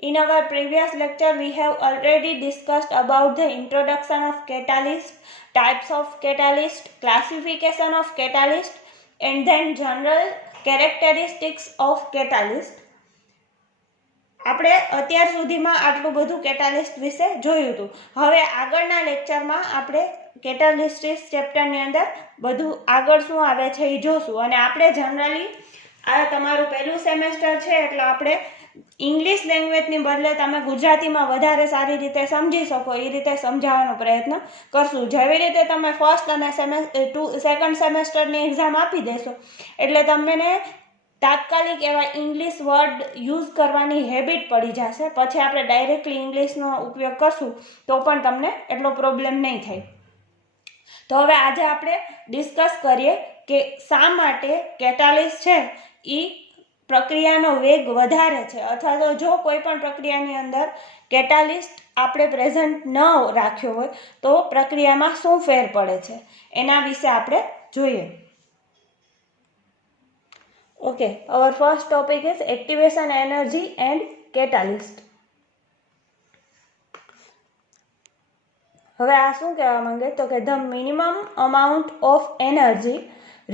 In our previous lecture, we have already discussed about the introduction of catalyst, types of catalyst, classification of catalyst, and then general characteristics of catalyst. આપણે અત્યાર સુધીમાં આટલું બધું catalyst વિશે જોયું હતું. હવે આગળના લેક્ચરમાં આપણે કેટાલિસ્ટિક્સ ચેપ્ટરની અંદર બધું આગળ શું આવે છે એ જોશું. અને આપણે જનરલી આ તમારું પહેલું સેમેસ્ટર છે એટલે આપણે ઇંગ્લિશ લેંગ્વેજની બદલે તમે ગુજરાતીમાં વધારે સારી રીતે સમજી શકો એ રીતે સમજાવવાનો પ્રયત્ન કરશું. જેવી રીતે તમે ફર્સ્ટ અને સેકન્ડ સેમેસ્ટરની એક્ઝામ આપી દેશો એટલે તમને તાત્કાલિક એવા ઇંગ્લિશ વર્ડ યુઝ કરવાની હેબિટ પડી જશે. પછી આપણે ડાયરેક્ટલી ઇંગ્લિશનો ઉપયોગ કરશું તો પણ તમને એટલો પ્રોબ્લેમ નહીં થાય. તો હવે આજે આપણે ડિસ્કસ કરીએ કે શા માટે કેટાલિસ્ટ છે એ પ્રક્રિયાનો વેગ વધારે છે, અથવા તો જો કોઈ પણ પ્રક્રિયાની અંદર કેટાલિસ્ટ આપણે પ્રેઝન્ટ ન રાખ્યો હોય તો પ્રક્રિયામાં શું ફેર પડે છે એના વિશે આપણે જોઈએ. Okay, our first topic is activation energy and catalyst. હવે આ શું કહેવા માંગે તો કે the minimum amount of energy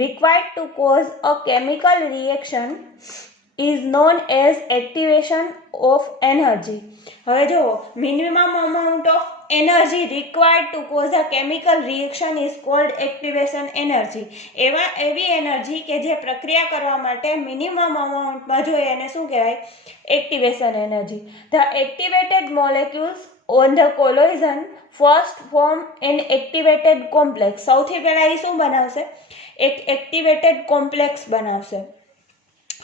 required to cause a chemical reaction is known as activation of energy. હવે જો minimum amount of energy required to cause a chemical reaction is called activation energy. એવી energy કે જે પ્રક્રિયા કરવા માટે minimum અમાઉન્ટમાં જોઈએ એને શું કહેવાય? Activation energy. The activated molecules on the collision first form an activated complex. સૌથી પહેલા એ શું બનાવશે? એક એક્ટિવેટેડ કોમ્પ્લેક્સ બનાવશે.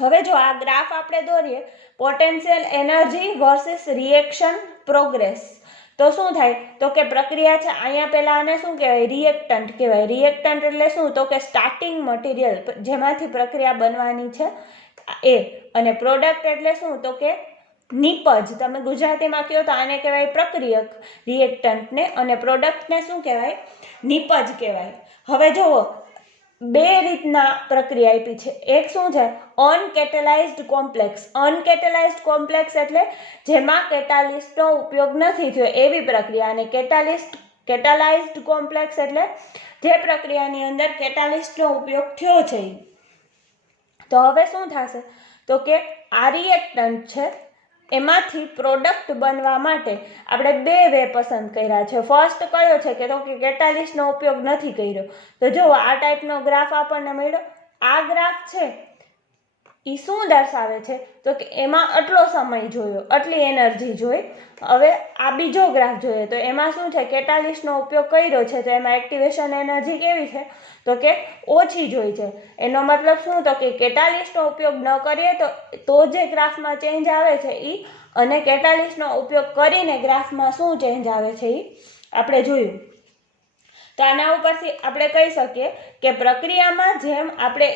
હવે જો આ ગ્રાફ આપણે દોરીએ potential energy versus reaction progress, તો શું થાય તો કે પ્રક્રિયા છે અહીંયા પહેલા આને શું કહેવાય? રિએક્ટન્ટ કહેવાય. રિએક્ટન્ટ એટલે શું તો કે સ્ટાર્ટિંગ મટીરિયલ જેમાંથી પ્રક્રિયા બનવાની છે એ, અને પ્રોડક્ટ એટલે શું તો કે નિપજ. તમે ગુજરાતીમાં કહો તો આને કહેવાય પ્રક્રિયક રિએક્ટન્ટને, અને પ્રોડક્ટને શું કહેવાય? નિપજ કહેવાય. હવે જુઓ બે રીતના પ્રક્રિયા આપી છે. એક શું છે? અનકેટેલાઇઝ્ડ કોમ્પ્લેક્સ. અનકેટેલાઇઝ્ડ કોમ્પ્લેક્સ એટલે જેમાં કેટાલિસ્ટનો ઉપયોગ નથી થયો એવી પ્રક્રિયા, અને કેટાલાઇઝ્ડ કોમ્પ્લેક્સ એટલે જે પ્રક્રિયાની અંદર કેટાલિસ્ટનો ઉપયોગ થયો છે. તો હવે શું થશે તો કે આ રિએક્ટન્ટ છે એમાંથી પ્રોડક્ટ બનવા માટે આપણે બે વે પસંદ કર્યા છે. ફર્સ્ટ કયો છે કે તો કે કેટાલિસ્ટનો ઉપયોગ નથી કર્યો. તો જો આ ટાઈપનો ગ્રાફ આપણને મળ્યો. આ ગ્રાફ છે એ શું દર્શાવે છે તો કે એમાં આટલો સમય જોયો, આટલી એનર્જી જોઈ. હવે આ બીજો ગ્રાફ જોઈએ તો એમાં શું છે? કેટાલિસ્ટનો ઉપયોગ કર્યો છે તો એમાં એક્ટિવેશન એનર્જી કેવી છે તો કે ઓછી જોઈ છે. એનો મતલબ શું તો કે કેટાલિસ્ટનો ઉપયોગ ન કરીએ તો જે ગ્રાફમાં ચેન્જ આવે છે એ, અને કેટાલિસ્ટનો ઉપયોગ કરીને ગ્રાફમાં શું ચેન્જ આવે છે એ આપણે જોયું. તો આના ઉપરથી આપણે કહી શકીએ કે પ્રક્રિયામાં જેમ આપણે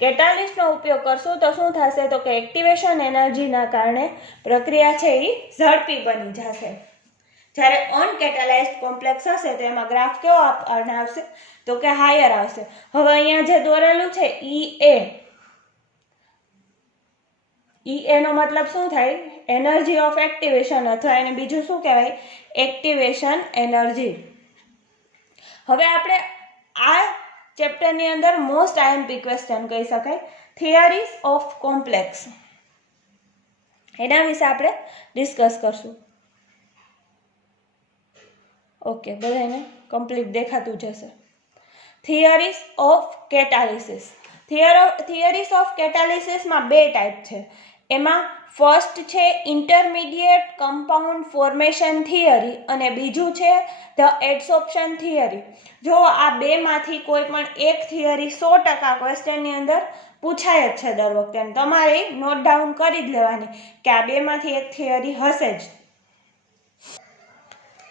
કેટાલિસ્ટનો ઉપયોગ કરશું તો શું થશે તો કે એક્ટિવેશન એનર્જીના કારણે પ્રક્રિયા છે એ ઝડપી બની જશે. જ્યારે અનકેટાલાઇઝ્ડ કોમ્પ્લેક્સ હશે તો એમાં ગ્રાફ કેવો આવશે તો કે હાયર આવશે. હવે અહીંયા જે દોરેલું છે EA નો મતલબ શું થાય? એનર્જી ઓફ એક્ટિવેશન, અથવા એને બીજું શું કહેવાય? Activation energy. હવે આપણે આ ચેપ્ટરની અંદર મોસ્ટ IMP ક્વેશ્ચન કહી શકાય થિયરીઝ ઓફ કોમ્પ્લેક્સ, એના વિશે આપણે ડિસ્કસ કરશું. ઓકે, બધાને કમ્પ્લીટ દેખાતું જશે. Theories of catalysis. Theories of કેટાલિસિસમાં બે ટાઈપ છે. એમાં ફર્સ્ટ છે ઇન્ટરમીડિયેટ કમ્પાઉન્ડ ફોર્મેશન થિયરી, અને બીજું છે ધ એડસોર્પ્શન થિયરી. જો આ બેમાંથી કોઈ પણ એક થિયરી 100% ક્વેશ્ચનની અંદર પૂછાય જ છે દર વખતે, અને તમારે નોટ ડાઉન કરી જ લેવાની કે આ બેમાંથી એક થિયરી હશે જ.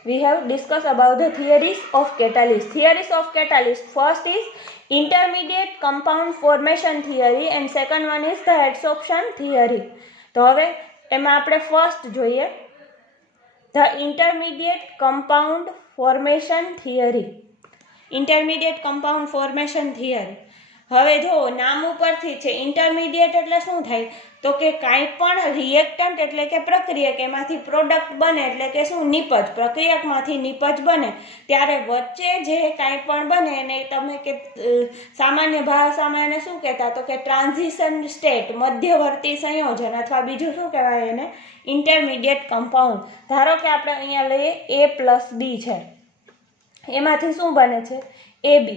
We have discussed about the theories of catalyst. Theories of catalyst. First is intermediate compound formation theory and second one is the adsorption theory. તો હવે એમાં આપણે ફર્સ્ટ જોઈએ the intermediate compound formation theory. Intermediate compound formation theory. હવે જો નામ ઉપરથી છે ઇન્ટરમીડિયેટ એટલે શું થાય તો કે કાંઈ પણ રિએક્ટન્ટ એટલે કે પ્રક્રિયક એમાંથી પ્રોડક્ટ બને એટલે કે શું નિપજ, પ્રક્રિયકમાંથી નિપજ બને ત્યારે વચ્ચે જે કાંઈ પણ બને એને તમે કે સામાન્ય ભાષામાં એને શું કહેતા તો કે ટ્રાન્ઝિશન સ્ટેટ, મધ્યવર્તી સંયોજન અથવા બીજું શું કહેવાય એને ઇન્ટરમીડિયેટ કમ્પાઉન્ડ. ધારો કે આપણે અહીંયા લઈએ A+B છે, એમાંથી શું બને છે AB.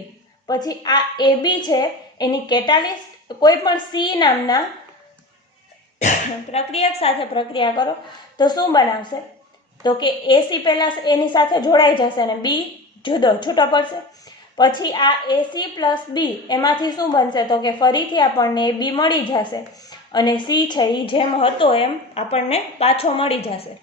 પછી આ AB છે એની કેટાલિસ્ટ કોઈ પણ C નામના પ્રક્રિયક સાથે પ્રક્રિયા કરો તો શું બનાવશે તો કે AC પહેલા એની સાથે જોડાઈ જશે અને B જુદો છૂટો પડશે. પછી આ AC+B એમાંથી શું બનશે તો કે ફરીથી આપણને AB મળી જશે અને C છે એ જેમ હતો એમ આપણને પાછો મળી જશે.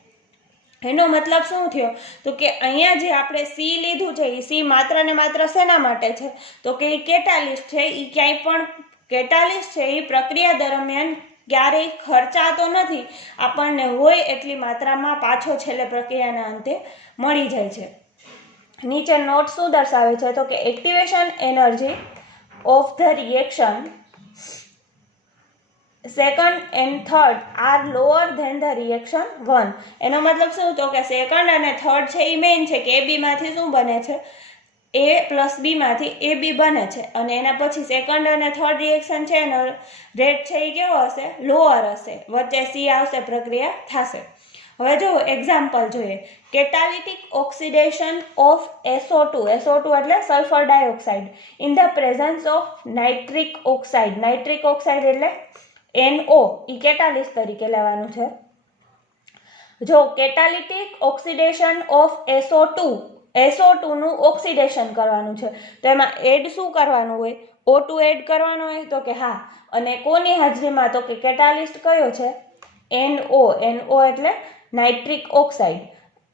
એનો મતલબ શું થયો તો કે અહીંયા જે આપણે C લીધું છે એ C માત્ર ને માત્ર શેના માટે છે તો કે એ કેટાલિસ્ટ છે. એ ક્યાંય પણ કેટાલિસ્ટ છે એ પ્રક્રિયા દરમિયાન ક્યારેય ખર્ચાતો નથી, આપણને હોય એટલી માત્રામાં પાછો છેલ્લે પ્રક્રિયાના અંતે મળી જાય છે. નીચે નોટ શું દર્શાવે છે તો કે activation energy of the reaction second and third are lower than the reaction 1. એનો મતલબ શું તો કે સેકન્ડ અને થર્ડ છે એ મેઇન છે કે AB માંથી શું બને છે A+B માંથી AB બને છે અને એના પછી સેકન્ડ અને થર્ડ રિએક્શન છે એનો રેટ છે એ કેવો હશે લોઅર હશે, વચ્ચે C આવશે, પ્રક્રિયા થશે. હવે જો એક્ઝામ્પલ જોઈએ. Catalytic oxidation of SO2, SO2 એટલે sulphur dioxide in the presence of nitric oxide, nitric oxide એટલે NO એ કેટાલિસ્ટ તરીકે લેવાનું છે. જો કેટાલિટિક ઓક્સિડેશન ઓફ SO2 નું ઓક્સિડેશન કરવાનું છે તો એમાં એડ શું કરવાનું હોય O2 એડ કરવાનો હોય તો કે હા, અને કોની હાજરીમાં તો કે કેટાલિસ્ટ કયો છે NO એટલે નાઇટ્રિક ઓક્સાઇડ.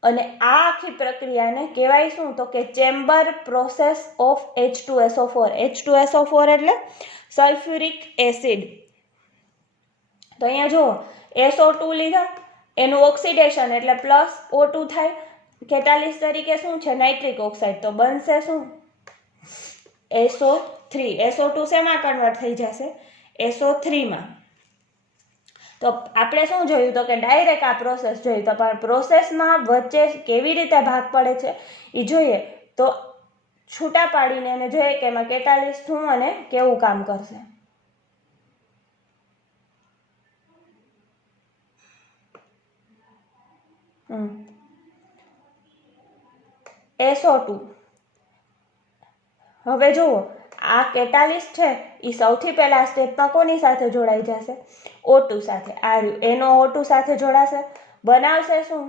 અને આ આખી પ્રક્રિયાને કહેવાય શું તો કે chamber process of H2SO4. H2SO4 એટલે સલ્ફ્યુરિક એસિડ. તો અહીંયા જુઓ SO2 લીધા, એનું ઓક્સિડેશન એટલે +O2 થાય, કેટાલિસ્ટ તરીકે શું છે નાઇટ્રિક ઓક્સાઇડ, તો બનશે શું SO3. SO2 શેમાં કન્વર્ટ થઈ જશે SO3 માં. તો આપણે શું જોયું તો કે ડાયરેક્ટ આ પ્રોસેસ જોઈ, તો પણ પ્રોસેસમાં વચ્ચે કેવી રીતે ભાગ પડે છે એ જોઈએ તો છૂટા પાડીને એને જોઈએ કે એમાં કેટાલિસ્ટ શું અને કેવું કામ કરશે. SO2 હવે જુઓ આ કેટાલિસ્ટ છે એ સૌથી પહેલા સ્ટેપમાં કોની સાથે જોડાઈ જશે O2 સાથે. આ NO2 સાથે જોડાશે, બનાવશે શું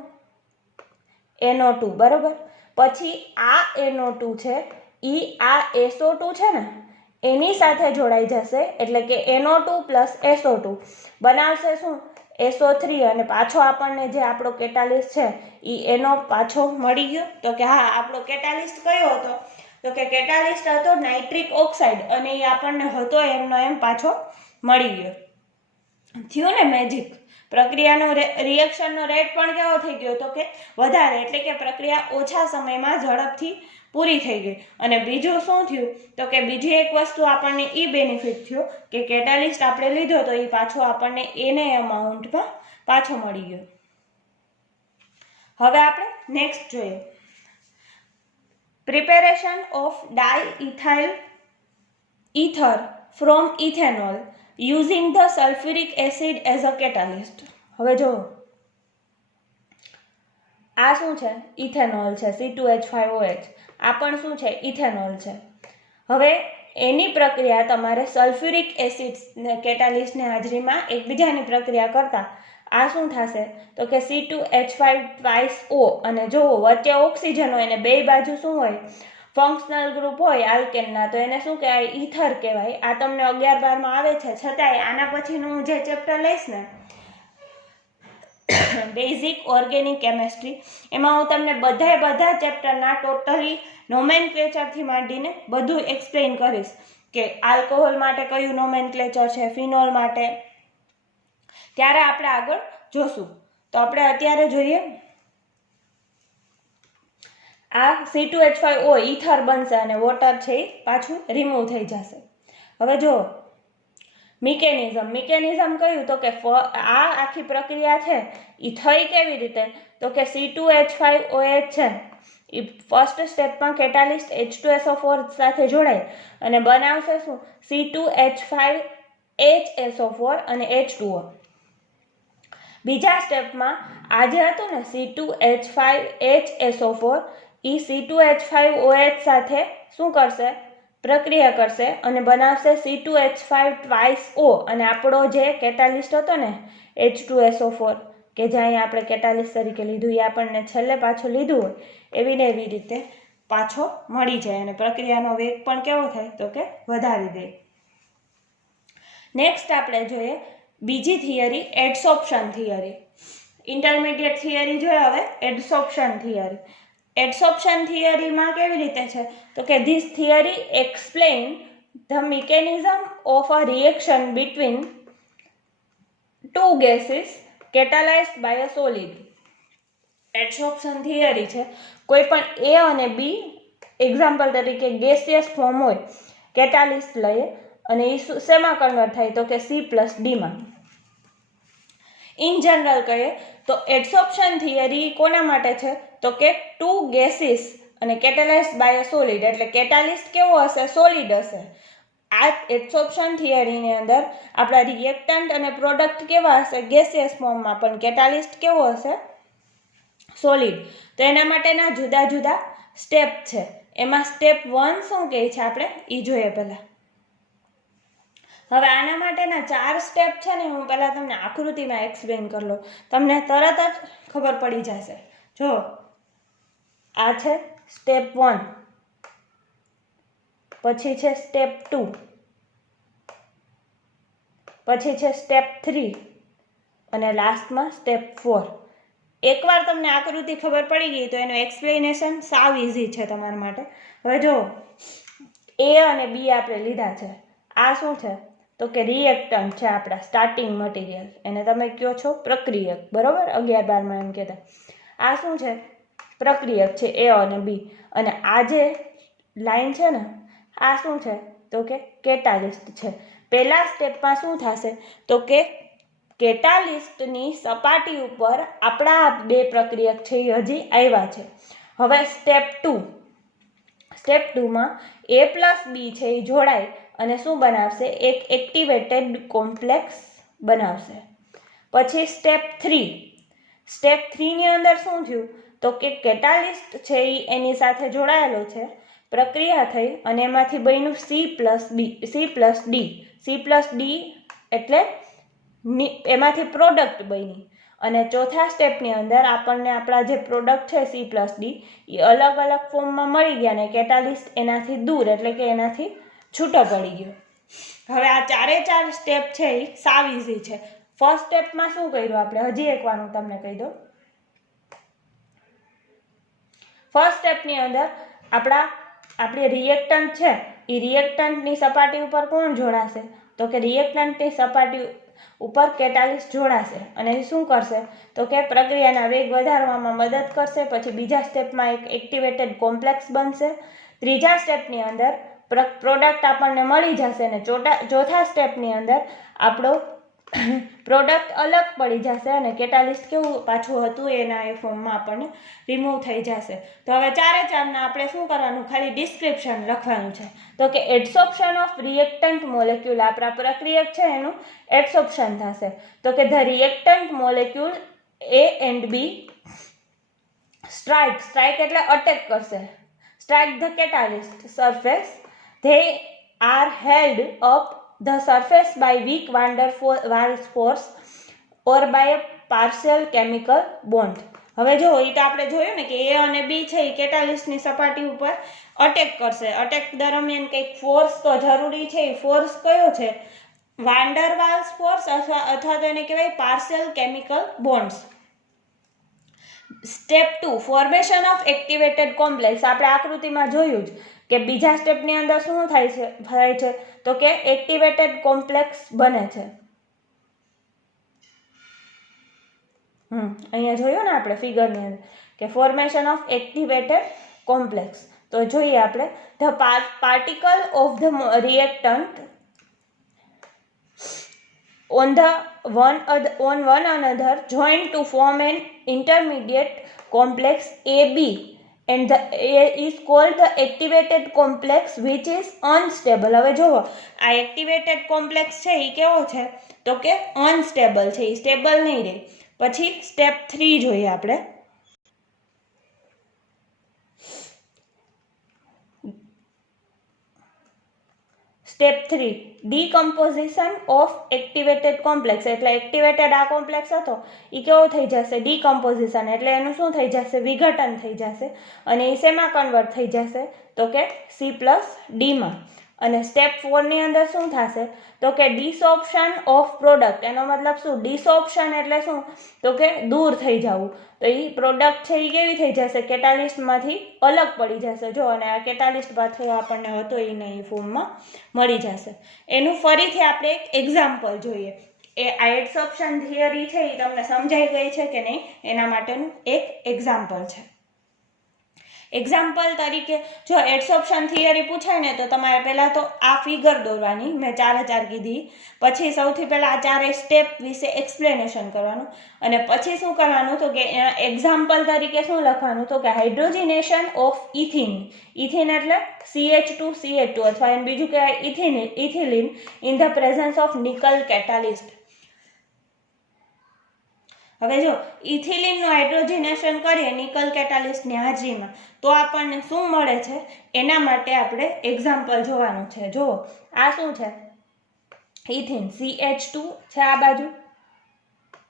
NO2 બરોબર. પછી આ NO2 છે એ આ SO2 છે ને એની સાથે જોડાઈ જશે એટલે કે NO2 + SO2 બનાવશે શું SO3 અને પાછો આપણને જે આપણો કેટાલિસ્ટ છે એ NO પાછો મળી ગયો. તો કે હા આપણો કેટાલિસ્ટ કયો હતો તો કે કેટાલિસ્ટ હતો નાઇટ્રિક ઓક્સાઇડ અને એ આપણને હતો એમનો એમ પાછો મળી ગયો. થયું ને મેજિક. પ્રક્રિયાનો રિએક્શનનો રેટ પણ કેવો થઈ ગયો તો કે વધારે, એટલે કે પ્રક્રિયા ઓછા સમયમાં ઝડપથી પૂરી થઈ ગઈ. અને બીજું શું થયું તો કે બીજી એક વસ્તુ આપણને એ બેનિફિટ થયો કે કેટાલિસ્ટ આપણે લીધો તો એ પાછો આપણને એને અમાઉન્ટમાં પાછો મળી ગયો. હવે આપણે નેક્સ્ટ જોઈએ. Preparation of diethyl ether from ethanol using the sulfuric acid as a catalyst. હવે જો આ શું છે ઇથેનોલ છે C2H5OH, આ પણ શું છે ઇથેનોલ છે. હવે એની પ્રક્રિયા તમારે સલ્ફ્યુરિક એસિડ કેટાલિસ્ટની હાજરીમાં એકબીજાની પ્રક્રિયા કરતા આ શું થશે તો કે C2H5 twice O અને જો વચ્ચે ઓક્સિજન હોય ને બે બાજુ શું હોય ફંક્શનલ ગ્રુપ હોય આલ્કેનના તો એને શું કહેવાય ઈથર કહેવાય. આ તમને 11-12 આવે છે, છતાંય આના પછીનું જે ચેપ્ટર લઈશ ને બેઝિક ઓર્ગેનિક કેમેસ્ટ્રી એમાં હું તમને બધા ચેપ્ટરના ટોટલી નોમેનક્લેચરથી માંડીને બધું એક્સપ્લેન કરીશ કે આલ્કોહોલ માટે કયું નોમેનક્લેચર છે, ફિનોલ માટે, ત્યારે આપણે આગળ જોશું. તો આપણે અત્યારે જોઈએ આ C2H5O ઈથર બનશે અને વોટર છે એ પાછું રિમૂવ થઈ જશે. હવે જો મિકેનિઝમ કહ્યું તો કે આ આખી પ્રક્રિયા છે એ થઈ કેવી રીતે, તો કે C2H5OH છે એ ફર્સ્ટ સ્ટેપમાં કેટાલિસ્ટ H2SO4 સાથે જોડાય અને બનાવશે શું, C2H5HSO4 અને H2O. બીજા સ્ટેપમાં આ જે હતું ને C2H5HSO4 એ C2H5OH સાથે શું કરશે, પ્રક્રિયા કરશે અને બનાવશે C2H5 twice O અને આપણો જે કેટાલિસ્ટ હતો ને H2SO4 કે જે અહીંયા આપણે કેટાલિસ્ટ તરીકે લીધું એ આપણને છેલ્લે પાછું લીધું હોય એવી ને એવી રીતે પાછો મળી જાય અને પ્રક્રિયાનો વેગ પણ કેવો થાય તો કે વધારી દે. નેક્સ્ટ આપણે જોઈએ બીજી થિયરી એડસોર્પ્શન થિયરી. ઇન્ટરમીડિયેટ થિયરી જોઈએ હવે એડસોર્પ્શન થિયરી. એડસોર્પ્શન થિયરીમાં કેવી રીતે છે તો કે this theory explain the mechanism of a reaction between two gases catalyzed by a solid. Adsorption theory છે કોઈ પણ A અને B એક્ઝામ્પલ તરીકે ગેસિયસ ફોર્મ હોય, કેટાલિસ્ટ લઈએ અને એ શેમાં કન્વર્ટ થાય તો કે C+D માં. ઇન જનરલ કહીએ તો એડસોર્પ્શન થિયરી કોના માટે છે તો કે ટુ ગેસીસ અને કેટાલાઇઝ્ડ બાય અ સોલિડ, એટલે કેટાલિસ્ટ કેવો હશે, સોલિડ હશે. આ એડસોર્પ્શન થિયરીની અંદર આપણા રિએક્ટન્ટ અને પ્રોડક્ટ કેવા હશે, ગેસિયસ ફોર્મમાં, પણ કેટાલિસ્ટ કેવો હશે, સોલિડ. તો એના માટેના જુદા જુદા સ્ટેપ છે. એમાં સ્ટેપ 1 શું કહે છે આપણે એ જોઈએ પહેલા. હવે આના માટેના 4 સ્ટેપ છે ને હું પહેલા તમને આકૃતિમાં એક્સપ્લેન કરી લઉં, તમને તરત જ ખબર પડી જશે. જો આ છે સ્ટેપ 1, પછી છે સ્ટેપ 2, પછી છે સ્ટેપ 3 અને લાસ્ટમાં સ્ટેપ 4. એકવાર તમને આકૃતિ ખબર પડી ગઈ તો એનું એક્સપ્લેનેશન સાવ ઇઝી છે તમારા માટે. હવે જો A અને B આપણે લીધા છે, આ શું છે તો કે રિએક્ટન્ટ છે આપણા સ્ટાર્ટિંગ મટીરિયલ, એને તમે કહો છો પ્રક્રિયક, બરોબર, 11-12 એમ કહેતા. આ શું છે, પ્રક્રિયક છે A અને B. અને આ જે લાઈન છે ને આ શું છે તો કે કેટાલિસ્ટ છે. પહેલા સ્ટેપમાં શું થશે તો કે કેટાલિસ્ટની સપાટી ઉપર આપણા બે પ્રક્રિયક છે એ હજી આવ્યા છે. હવે સ્ટેપ 2માં A+B છે એ જોડાય અને શું બનાવશે, એક એક્ટિવેટેડ કોમ્પ્લેક્સ બનાવશે. પછી સ્ટેપ 3ની અંદર શું થયું તો કે કેટાલિસ્ટ છે એ એની સાથે જોડાયેલો છે, પ્રક્રિયા થઈ અને એમાંથી બન્યું C+D એટલે એમાંથી પ્રોડક્ટ બની. અને ચોથા સ્ટેપની અંદર આપણને આપણા જે પ્રોડક્ટ છે C+D એ અલગ અલગ ફોર્મમાં મળી ગયા ને કેટાલિસ્ટ એનાથી દૂર એટલે કે એનાથી છૂટો પડી ગયો. હવે આ 4 સ્ટેપ છે એ સાવ ઇઝી છે. ફર્સ્ટ સ્ટેપમાં શું કર્યું આપણે, હજી એકવાર હું તમને કહી દઉં. ફર્સ્ટ સ્ટેપની અંદર આપણી રિએક્ટન્ટ છે એ રિએક્ટન્ટની સપાટી ઉપર કોણ જોડાશે તો કે રિએક્ટન્ટની સપાટી ઉપર કેટાલિસ્ટ જોડાશે અને એ શું કરશે તો કે પ્રક્રિયાના વેગ વધારવામાં મદદ કરશે. પછી બીજા સ્ટેપમાં એક એક્ટિવેટેડ કોમ્પ્લેક્સ બનશે. ત્રીજા સ્ટેપની અંદર પ્રોડક્ટ આપણને મળી જશે અને ચોથા સ્ટેપની અંદર આપણો પ્રોડક્ટ અલગ પડી જશે અને કેટાલિસ્ટ કેવું પાછું હતું એના એ ફોર્મમાં આપણને રિમૂવ થઈ જશે. તો હવે 4 આપણે શું કરવાનું, ખાલી ડિસ્ક્રિપ્શન લખવાનું છે. તો કે એડસોર્પ્શન ઓફ રિએક્ટન્ટ મોલેક્યુલ, આપણા પ્રક્રિયક છે એનું એડસોર્પ્શન થશે. તો કે the reactant molecule A and B strike એટલે અટેક કરશે, strike the catalyst surface. They are held up the surface by weak van der Waals force or by a partial chemical bond. હવે જો એ તો આપણે જોયું ને કે A અને B છે એ કેટાલિસ્ટની સપાટી ઉપર અટેક કરશે. અટેક દરમિયાન કંઈક ફોર્સ તો જરૂરી છે. એ ફોર્સ કયો છે, વાન ડર વાલ્સ ફોર્સ અથવા તો એને કહેવાય partial chemical bonds. Step 2 formation of activated complex. આપણે આકૃતિમાં જોયું જ કે બીજા સ્ટેપની અંદર શું થાય છે તો કે એક્ટિવેટેડ કોમ્પ્લેક્સ બને છે. અહીંયા જોયું ને આપણે ફિગરની અંદર કે ફોર્મેશન ઓફ એક્ટિવેટેડ કોમ્પ્લેક્સ. તો જોઈએ આપણે the particle of the reactant on one another join to form an intermediate complex AB, and the A is called the activated complex which is unstable. હવે જુઓ આ એક્ટિવેટેડ કોમ્પ્લેક્સ છે એ કેવો છે તો કે અનસ્ટેબલ છે, એ સ્ટેબલ નહીં રહે. પછી સ્ટેપ 3 જોઈએ આપણે. Step 3 decomposition of activated complex. એટલે એક્ટિવેટેડ આ કોમ્પ્લેક્સ હતો એ કેવો થઈ જશે ડીકમ્પોઝિશન, એટલે એનું શું થઈ જશે વિઘટન થઈ જશે, અને એ શેમાં કન્વર્ટ થઈ જશે તો કે C+D માં. અને સ્ટેપ 4 ની અંદર શું થશે તો કે ડિસઓપ્શન ઓફ પ્રોડક્ટ. એનો મતલબ શું ડિસઓપ્શન એટલે શું તો કે દૂર થઈ જવું. તો એ પ્રોડક્ટ છે એ કેવી થઈ જશે કેટાલિસ્ટમાંથી અલગ પડી જશે. જો અને આ કેટાલિસ્ટ પાછો આપણને હતો એ નહીં ફોર્મમાં મળી જશે. એનું ફરીથી આપણે એક એક્ઝામ્પલ જોઈએ. એ આ એડસોપ્શન થિયરી છે એ તમને સમજાઈ ગઈ છે કે નહીં એના માટેનું એક એક્ઝામ્પલ છે. એક્ઝામ્પલ તરીકે જો એડસોપ્શન થિયરી પૂછાય ને તો તમારે પહેલાં તો આ ફિગર દોરવાની, મેં 4 કીધી. પછી સૌથી પહેલાં આ 4 સ્ટેપ વિશે એક્સપ્લેનેશન કરવાનું, અને પછી શું કરવાનું તો કે એક્ઝામ્પલ તરીકે શું લખવાનું તો કે હાઇડ્રોજિનેશન ઓફ ઇથિન. ઇથિન એટલે CH2 અથવા એને બીજું કહેવાય ethylene in the presence of nickel catalyst. હવે જો ઇથિલિનનું હાઇડ્રોજિનેશન કરીએ નિકલ કેટાલિસ્ટની હાજરીમાં તો આપણને શું મળે છે એના માટે આપણે એક્ઝામ્પલ જોવાનું છે. જુઓ આ શું છે ઇથિન CH2 છે, આ બાજુ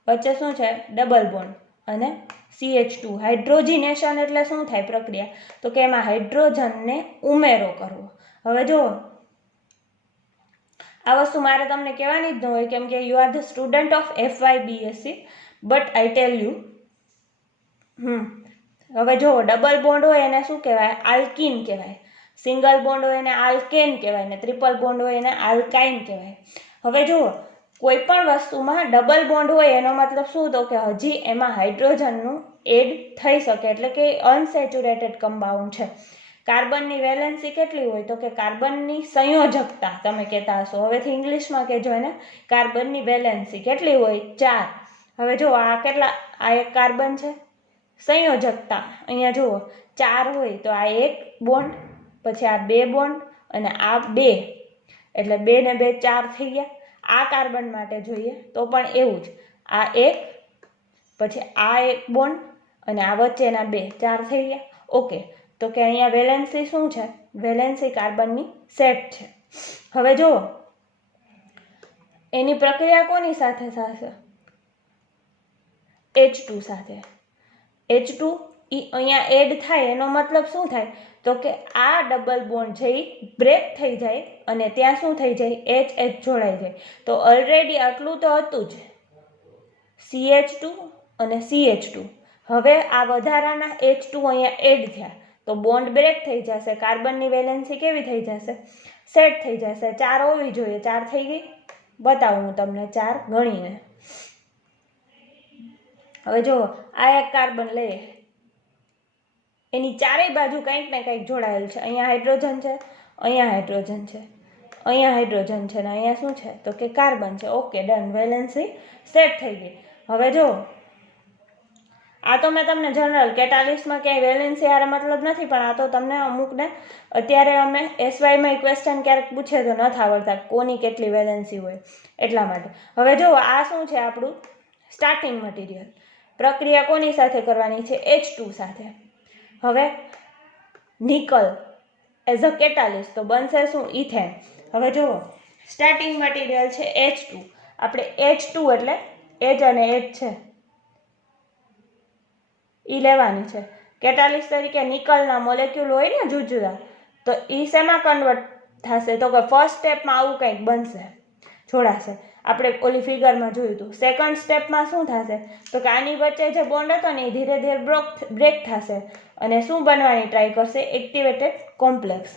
વચ્ચે શું છે ડબલ બોન્ડ અને CH2. હાઇડ્રોજિનેશન એટલે શું થાય પ્રક્રિયા તો કે એમાં હાઇડ્રોજનને ઉમેરો કરવો. હવે જુઓ આ વસ્તુ મારે તમને કહેવાની જ ન હોય કેમ કે you are the student of FY BSc, but I tell you. હવે જો ડબલ બોન્ડ હોય એને શું કહેવાય આલ્કીન કહેવાય, સિંગલ બોન્ડ હોય એને આલ્કેન કહેવાય, ને ટ્રિપલ બોન્ડ હોય એને આલ્કાઇન કહેવાય. હવે જુઓ કોઈ પણ વસ્તુમાં ડબલ બોન્ડ હોય એનો મતલબ શું તો કે હજી એમાં હાઇડ્રોજનનું એડ થઈ શકે, એટલે કે અનસેચ્યુરેટેડ કમ્પાઉન્ડ છે. કાર્બનની વેલેન્સી કેટલી હોય તો કે કાર્બનની સંયોજકતા તમે કહેતા હશો, હવેથી ઇંગ્લિશમાં કહેજો એને. કાર્બનની વેલેન્સી કેટલી હોય 4. હવે જુઓ આ કેટલા, આ એક કાર્બન છે, સંયોજકતા અહીંયા જુઓ 4 હોય તો આ 1 બોન્ડ, પછી આ 2 બોન્ડ અને આ 2, એટલે 2 ને 2 4 થઈ ગયા. આ કાર્બન માટે જોઈએ તો પણ એવું જ, આ 1 પછી આ 1 બોન્ડ અને આ વચ્ચેના 2 4 થઈ ગયા. ઓકે, તો કે અહીંયા વેલેન્સી શું છે વેલેન્સી કાર્બનની સેટ છે. હવે જુઓ એની પ્રક્રિયા કોની સાથે થશે H2 સાથે. H2 અહીંયા એડ થાય એનો મતલબ શું થાય તો કે આ ડબલ બોન્ડ છે એ બ્રેક થઈ જાય અને ત્યાં શું થઈ જાય H જોડાઈ જાય. તો ઓલરેડી આટલું તો હતું જ CH2 અને CH2. હવે આ વધારાના H2 અહીંયા એડ થયા તો બોન્ડ બ્રેક થઈ જશે, કાર્બનની વેલેન્સી કેવી થઈ જશે સેટ થઈ જશે. 4 હોવી જોઈએ, 4 થઈ ગઈ. બતાવું હું તમને 4 ગણીને. હવે જુઓ આ એક કાર્બન લઈએ, એની ચારેય બાજુ કંઈક ને કંઈક જોડાયેલ છે. અહીંયા હાઇડ્રોજન છે, અહીંયા હાઇડ્રોજન છે, અહીંયા હાઇડ્રોજન છે, ને અહીંયા શું છે તો કે કાર્બન છે. ઓકે ડન, વેલેન્સી સેટ થઈ ગઈ. હવે જુઓ આ તો મેં તમને જનરલ કેટાલિસ્ટમાં ક્યાંય વેલેન્સી આરે મતલબ નથી, પણ આ તો તમને અમુકને અત્યારે અમે SYમાં ક્વેશ્ચન ક્યારેક પૂછે તો નથી આવડતા કોની કેટલી વેલેન્સી હોય એટલા માટે. હવે જુઓ આ શું છે આપણું સ્ટાર્ટિંગ મટીરિયલ. પ્રક્રિયા કોની સાથે કરવાની છે H2 સાથે. હવે નિકલ એઝ અ કેટાલિસ્ટ તો બનશે શું ઇથેન. હવે જુઓ સ્ટાર્ટિંગ મટીરિયલ છે H2, આપણે H2 એટલે H અને H છે એ લેવાની છે. કેટાલિસ્ટ તરીકે નિકલના મોલેક્યુલ હોય ને જુદા જુદા, તો એ શેમાં કન્વર્ટ થશે તો કે ફર્સ્ટ સ્ટેપમાં આવું કંઈક બનશે, જોડાશે. આપણે ઓલી ફિગરમાં જોયું હતું. સેકન્ડ સ્ટેપમાં શું થશે તો કે આની વચ્ચે જે બોન્ડ હતો ને એ ધીરે ધીરે બ્રેક થશે અને શું બનવાની ટ્રાય કરશે એક્ટિવેટેડ કોમ્પ્લેક્સ.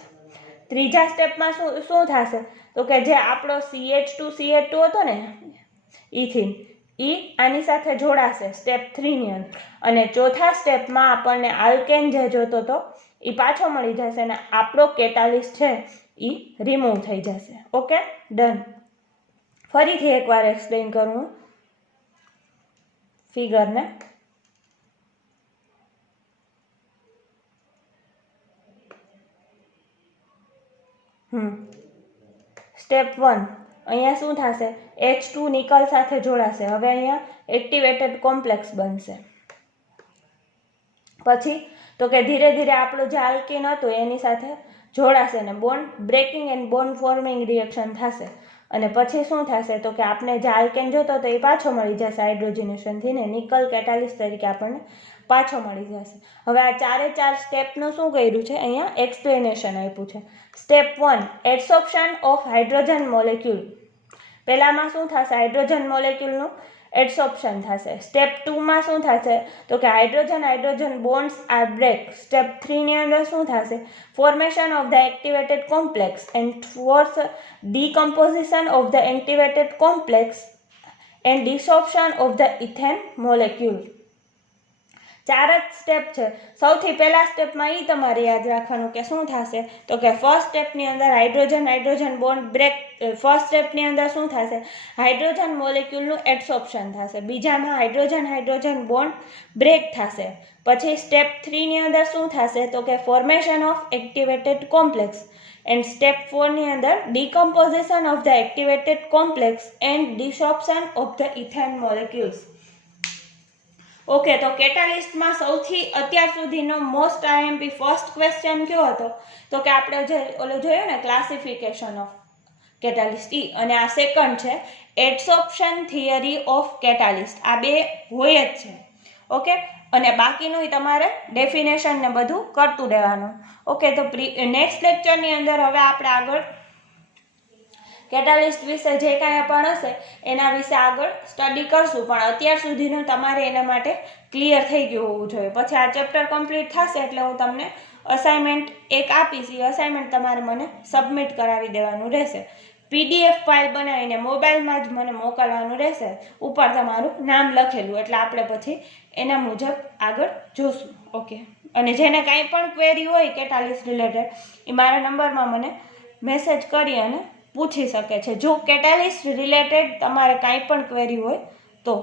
ત્રીજા સ્ટેપમાં શું થશે તો કે જે આપણો CH2 હતો ને ઇથિન, એ આની સાથે જોડાશે સ્ટેપ 3 ની અંદર. અને ચોથા સ્ટેપમાં આપણને આલ્કેન જે જોતો હતો એ પાછો મળી જશે અને આપણો કેટાલિસ્ટ છે એ રિમૂવ થઈ જશે. Okay done. ફરીથી એકવાર એક્સપ્લેન કરું ફિગરને. સ્ટેપ 1 અહીંયા શું થશે, H2 નિકલ સાથે જોડાશે. હવે અહીંયા એક્ટિવેટેડ કોમ્પ્લેક્સ બનશે. પછી તો કે ધીરે ધીરે આપણું જે આલ્કીન હતું એની સાથે જોડાશે ને bond breaking and bond forming reaction થશે. અને પછી શું થશે તો કે આપણે જે આલ્કેન જોતો તો એ પાછો મળી જશે હાઇડ્રોજનેશનથી ને નિકલ કેટાલિસ્ટ તરીકે આપણને પાછો મળી જશે. હવે આ 4 સ્ટેપનું શું કર્યું છે, અહીંયા એક્સપ્લેનેશન આપ્યું છે. Step 1 adsorption of hydrogen molecule. પહેલામાં શું થશે, હાઇડ્રોજન મોલેક્યુલનું એડસોર્પ્શન થશે. સ્ટેપ 2 માં શું થશે તો કે hydrogen bonds are break. Step 3 ની અંદર શું થશે, formation of the activated complex and force decomposition of the activated complex and desorption of the ethane molecule. 4 જ સ્ટેપ છે. સૌથી પહેલા સ્ટેપમાં એ તમારે યાદ રાખવાનું કે શું થશે તો કે ફર્સ્ટ સ્ટેપની અંદર હાઇડ્રોજન બોન્ડ બ્રેક. ફર્સ્ટ સ્ટેપની અંદર શું થશે, હાઇડ્રોજન મોલેક્યુલનું એડસોર્પ્શન થશે. બીજામાં હાઇડ્રોજન બોન્ડ બ્રેક થશે. પછી સ્ટેપ 3 ની અંદર શું થશે તો કે formation of activated complex and step 4 ની અંદર decomposition of the activated complex and desorption of the ethane molecules. Okay, તો કેટાલિસ્ટમાં સૌથી અત્યાર સુધીનો મોસ્ટ આઈએમપી ફર્સ્ટ ક્વેશ્ચન કયો હતો તો કે આપણે જે ઓલો જોયું ને ક્લાસિફિકેશન ઓફ કેટાલિસ્ટ અને આ સેકન્ડ છે એડસોર્પ્શન થિયરી ઓફ કેટાલિસ્ટ. આ બે હોય જ છે. ઓકે, અને બાકીનું તમારે ડેફિનેશન ને બધું કરતું રહેવાનું. ઓકે, તો નેક્સ્ટ લેક્ચરની અંદર હવે આપણે આગળ કેટાલિસ્ટ વિશે જે કાંઈ પણ હશે એના વિશે આગળ સ્ટડી કરશું. પણ અત્યાર સુધીનું તમારે એના માટે ક્લિયર થઈ ગયું હોવું જોઈએ. પછી આ ચેપ્ટર કમ્પ્લીટ થશે એટલે હું તમને અસાઇનમેન્ટ એક આપીશ. એ અસાઇનમેન્ટ તમારે મને સબમિટ કરાવી દેવાનું રહેશે. PDF ફાઇલ બનાવીને મોબાઈલમાં જ મને મોકલવાનું રહેશે. ઉપર તમારું નામ લખેલું, એટલે આપણે પછી એના મુજબ આગળ જોશું. ઓકે, અને જેને કાંઈ પણ ક્વેરી હોય કેટાલિસ્ટ રિલેટેડ એ મારા નંબરમાં મને મેસેજ કરી અને પૂછી શકે છે. જો કેટાલિસ્ટ રિલેટેડ તમારે કાંઈ પણ ક્વેરી હોય તો